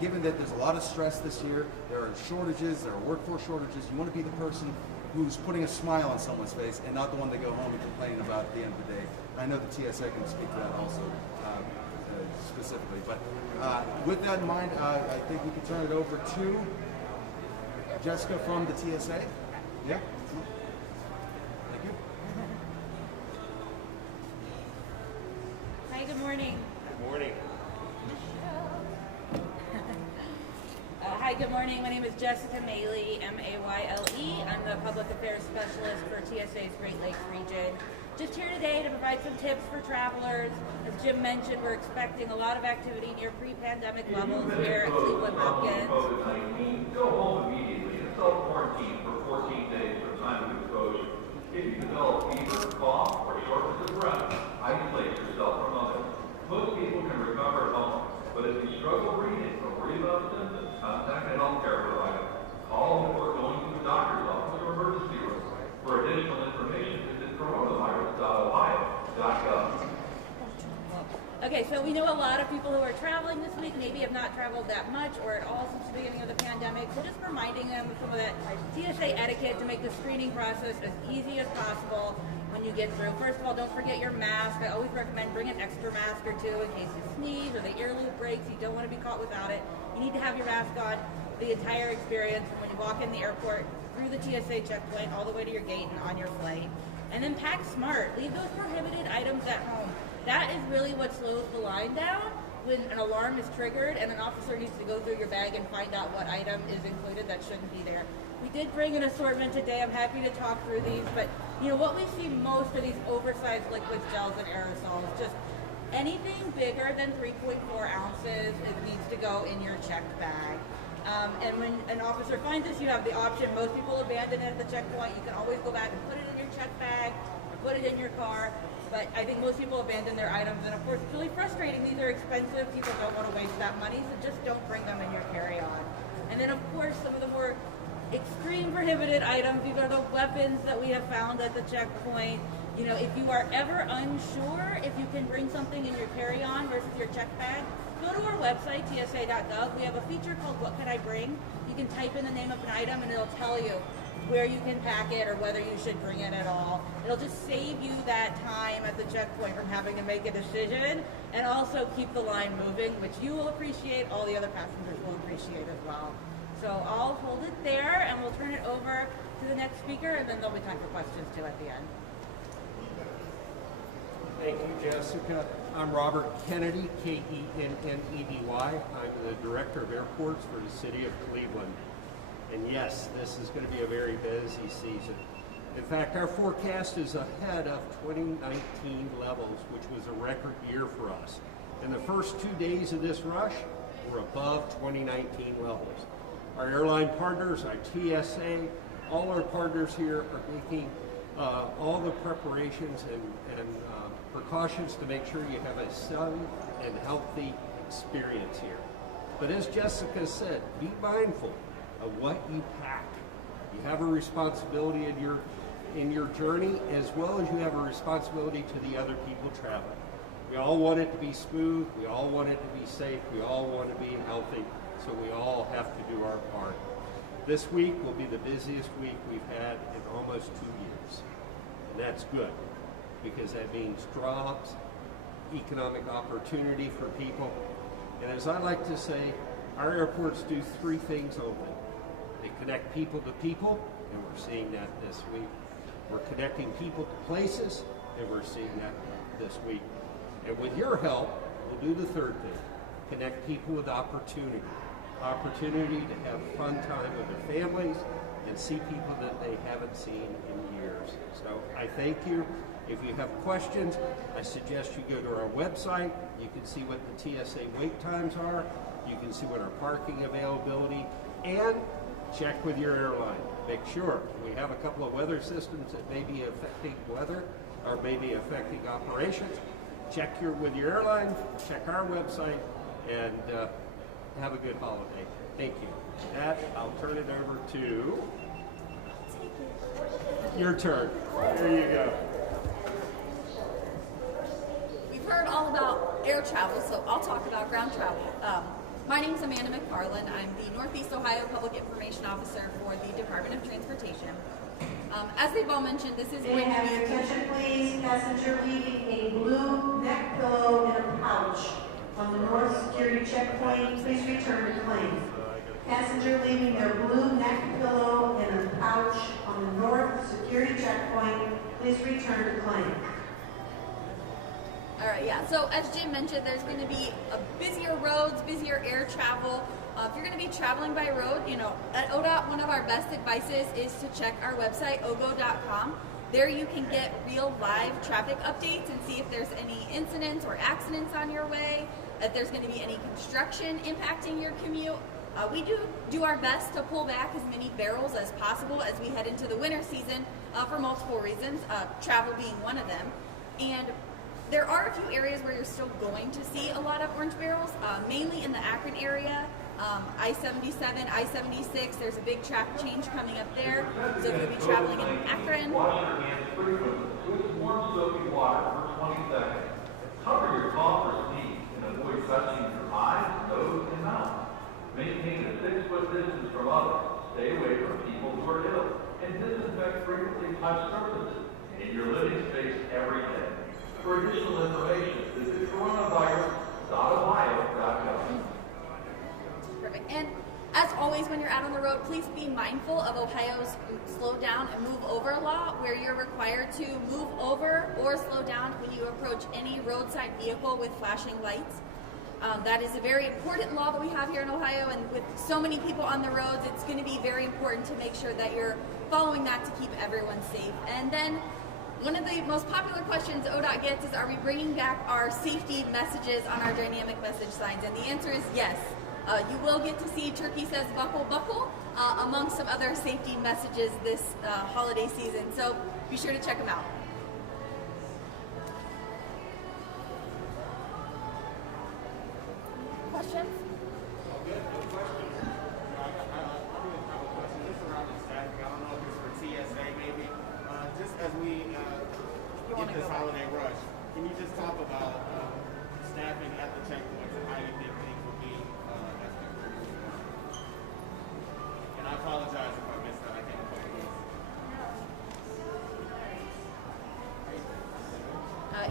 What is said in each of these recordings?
given that there's a lot of stress this year, there are shortages, there are workforce shortages, you want to be the person who's putting a smile on someone's face and not the one they go home and complain about at the end of the day. I know the TSA can speak to that also specifically. But with that in mind, I think we can turn it over to Jessica from the TSA. Yeah? Thank you. Hi, good morning. Good morning. Hi, good morning. My name is Jessica Mayle, M-A-Y-L-E. I'm the Public Affairs Specialist for TSA's Great Lakes region. Just here today to provide some tips for travelers. As Jim mentioned, we're expecting a lot of activity near pre-pandemic levels here at Cleveland Hopkins. COVID-19, go home immediately and self-quarantine for 14 days from time of exposure. If you develop fever, cough, or shortness of breath, isolate yourself from others. Most people can recover at home, but if you struggle breathing or worry about symptoms, contact a healthcare provider. Call before going to the doctor's office or emergency room. For additional information, visit coronavirus.ohio.gov. Okay, so we know a lot of people who are traveling this week maybe have not traveled that much or at all since the beginning of the pandemic. So just reminding them of some of that TSA etiquette to make the screening process as easy as possible when you get through. First of all, don't forget your mask. I always recommend bring an extra mask or two in case you sneeze or the ear loop breaks. You don't want to be caught without it. You need to have your mask on the entire experience from when you walk in the airport, through the TSA checkpoint, all the way to your gate and on your flight. And then pack smart. Leave those prohibited items at home. That is really what slows the line down when an alarm is triggered and an officer needs to go through your bag and find out what item is included that shouldn't be there. We did bring an assortment today. I'm happy to talk through these, but you know what we see most are these oversized liquids, gels, and aerosols. Just anything bigger than 3.4 ounces, it needs to go in your checked bag. And when an officer finds this, you have the option. Most people abandon it at the checkpoint. You can always go back and put it in your checked bag or put it in your car. But I think most people abandon their items, and of course it's really frustrating. These are expensive. People don't want to waste that money, so just don't bring them in your carry-on. And then of course some of the more extreme prohibited items, these are the weapons that we have found at the checkpoint. You know, if you are ever unsure if you can bring something in your carry-on versus your checked bag, go to our website, tsa.gov. We have a feature called What Can I Bring? You can type in the name of an item and it'll tell you where you can pack it or whether you should bring it at all. It'll just save you that time at the checkpoint from having to make a decision and also keep the line moving, which you will appreciate, all the other passengers will appreciate as well. So I'll hold it there and we'll turn it over to the next speaker and then there'll be time for questions too at the end. Thank you, Jessica. I'm Robert Kennedy, K-E-N-N-E-D-Y. I'm the Director of Airports for the City of Cleveland. And yes, this is going to be a very busy season. In fact, our forecast is ahead of 2019 levels, which was a record year for us. In the first 2 days of this rush, we're above 2019 levels. Our airline partners, our TSA, all our partners here are making all the preparations and precautions to make sure you have a safe and healthy experience here. But as Jessica said, be mindful of what you pack. You have a responsibility in your journey as well as you have a responsibility to the other people traveling. We all want it to be smooth, we all want it to be safe, we all want to be healthy, so we all have to do our part. This week will be the busiest week we've had in almost 2 years. And that's good, because that means jobs, economic opportunity for people. And as I like to say, our airports do 3 things only. They connect people to people, and we're seeing that this week. We're connecting people to places, and we're seeing that this week. And with your help, we'll do the 3rd thing, connect people with opportunity. Opportunity to have fun time with their families and see people that they haven't seen in years. So I thank you. If you have questions, I suggest you go to our website. You can see what the TSA wait times are. You can see what our parking availability, and check with your airline. Make sure. We have a couple of weather systems that may be affecting weather or may be affecting operations. Check with your airline, check our website, and have a good holiday. Thank you. With that, I'll turn it over to your turn. There you go. We've heard all about air travel, so I'll talk about ground travel. My name is Amanda McFarland. I'm the Northeast Ohio Public Information Officer for the Department of Transportation. As they've all mentioned, this is May I going to have be... your attention, please? Passenger leaving a blue neck pillow in a pouch on the north security checkpoint, please return to plane. Passenger leaving their blue neck pillow in a pouch on the north security checkpoint, please return to plane. All right, yeah. So as Jim mentioned, there's going to be busier roads, busier air travel. If you're going to be traveling by road, at ODOT, one of our best advices is to check our website, ogo.com. There you can get real live traffic updates and see if there's any incidents or accidents on your way, if there's going to be any construction impacting your commute. We do our best to pull back as many barrels as possible as we head into the winter season for multiple reasons, travel being one of them. And there are a few areas where you're still going to see a lot of orange barrels, mainly in the Akron area, I-77, I-76. There's a big traffic change coming up there. So if you'll be traveling in Akron, Wash your hands frequently with warm soapy water for 20 seconds. Cover your cough or sneeze and avoid touching your eyes, nose, and mouth. Maintain a 6-foot distance from others. Stay away from people who are ill. And disinfect frequently touched surfaces in your living space every day. For additional information, visit coronavirus.ohio.gov. perfect. And as always, when you're out on the road, please be mindful of Ohio's slow down and move over law, where you're required to move over or slow down when you approach any roadside vehicle with flashing lights. That is a very important law that we have here in Ohio, and with so many people on the roads, it's going to be very important to make sure that you're following that to keep everyone safe. And then one of the most popular questions ODOT gets is, are we bringing back our safety messages on our dynamic message signs? And the answer is yes. You will get to see Turkey Says Buckle Buckle amongst some other safety messages this holiday season. So be sure to check them out. Questions? Good, no questions. I do have a question just around the staffing. I don't know if it's for TSA maybe. Just as we get this holiday rush, can you just talk about staffing at the checkpoints and how you think things will be as we move forward? And I apologize if I missed that. I can't quite hear.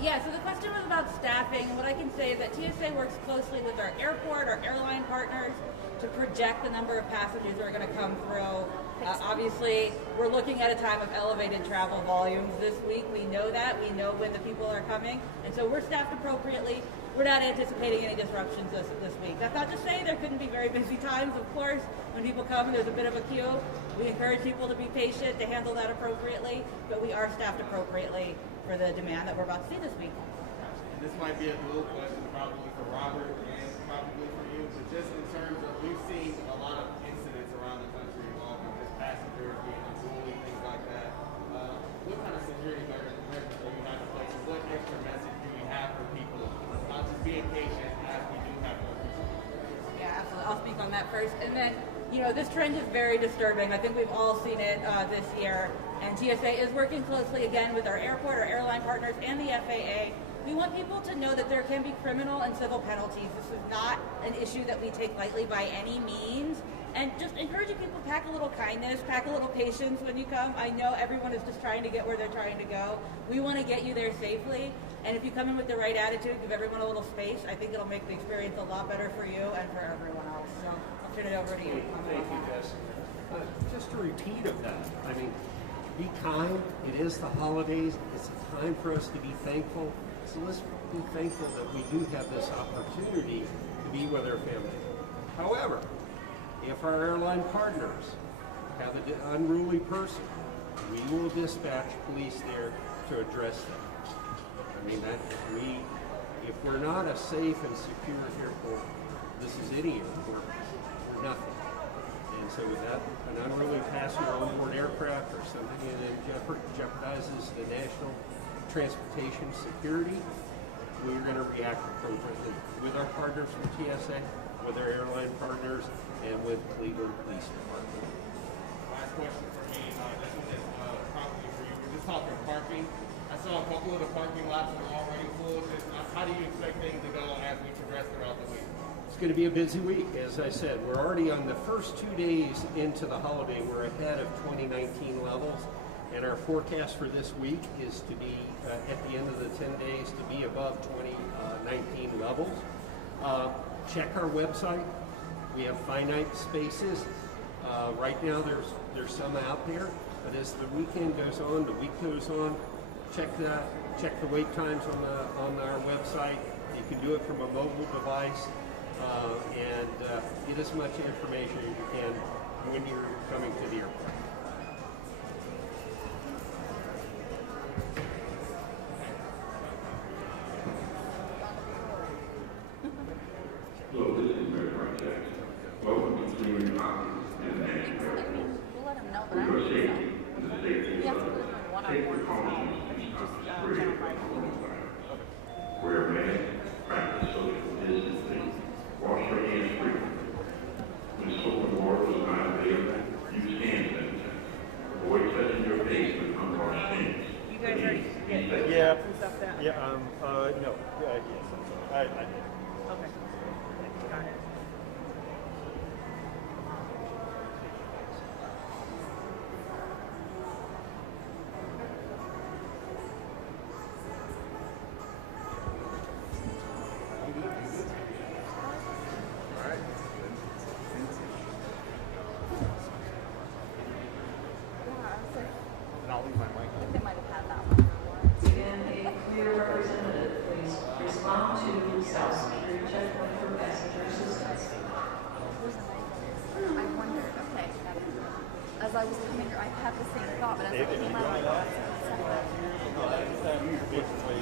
Yeah, so the question was about staffing. What I can say is that TSA works closely with our airport, our airline partners, to project the number of passengers who are going to come through. Obviously, we're looking at a time of elevated travel volumes this week. We know that. We know when the people are coming. And so we're staffed appropriately. We're not anticipating any disruptions this week. That's not to say there couldn't be very busy times, of course. When people come and there's a bit of a queue, we encourage people to be patient, to handle that appropriately. But we are staffed appropriately for the demand that we're about to see this week. And this might be a dual question probably for Robert and probably for you, but just in terms of, we've seen a lot of incidents around the country involving just passengers being unruly, things like that. What kind of security measures do you have in place? What extra message do you have for people? Just being patient as we do have more people. Yeah, absolutely. I'll speak on that first. And then, this trend is very disturbing. I think we've all seen it this year. And TSA is working closely again with our airport, our airline partners, and the FAA. We want people to know that there can be criminal and civil penalties. This is not an issue that we take lightly by any means. And just encouraging people, pack a little kindness, pack a little patience when you come. I know everyone is just trying to get where they're trying to go. We want to get you there safely. And if you come in with the right attitude, give everyone a little space, I think it'll make the experience a lot better for you and for everyone else. So I'll turn it over to you. Thank you, Jess. Just a repeat of that. I mean, be kind. It is the holidays. It's a time for us to be thankful. So let's be thankful that we do have this opportunity to be with our family. However, if our airline partners have an unruly person, we will dispatch police there to address them. I mean, if we're not a safe and secure airport, this is any airport, nothing. And so with that, an unruly passenger on board aircraft or something that jeopardizes the national transportation security, we're going to react appropriately with our partners from TSA, with our airline partners, and with Cleveland Police Department. Last question for me, this one is probably for you. We're just talking parking. I saw a couple of the parking lots were already full. Just, how do you expect things to go as we progress throughout the week? It's going to be a busy week, as I said. We're already on the first 2 days into the holiday. We're ahead of 2019 levels, and our forecast for this week is to be, at the end of the 10 days, to be above 2019 levels. Check our website. We have finite spaces. Right now there's some out there, but as the weekend goes on, the week goes on, check the wait times on our website. You can do it from a mobile device, and get as much information as you can when you're coming to the airport. Hello, this is Mayor Project. Welcome to Cleveland Hopkins International Airport. We'll let them know, but For I your don't safety and the safety of others, take precautions and stop the spread of coronavirus. Wear a mask, practice social distancing, wash your hands frequently. When soap and water is not available, use hand sanitizer. Avoid touching your face with unwashed hands. You guys already get Yeah. and stuff that? Yeah, no. Yes. I did. Okay. Got it. And I'll leave my mic. think they might have had that one. Again, a clear representative, please respond to South Security checkpoint for passenger assistance. I wondered, okay. As I was coming here, I had the same thought, but as I came out, I thought, Basically,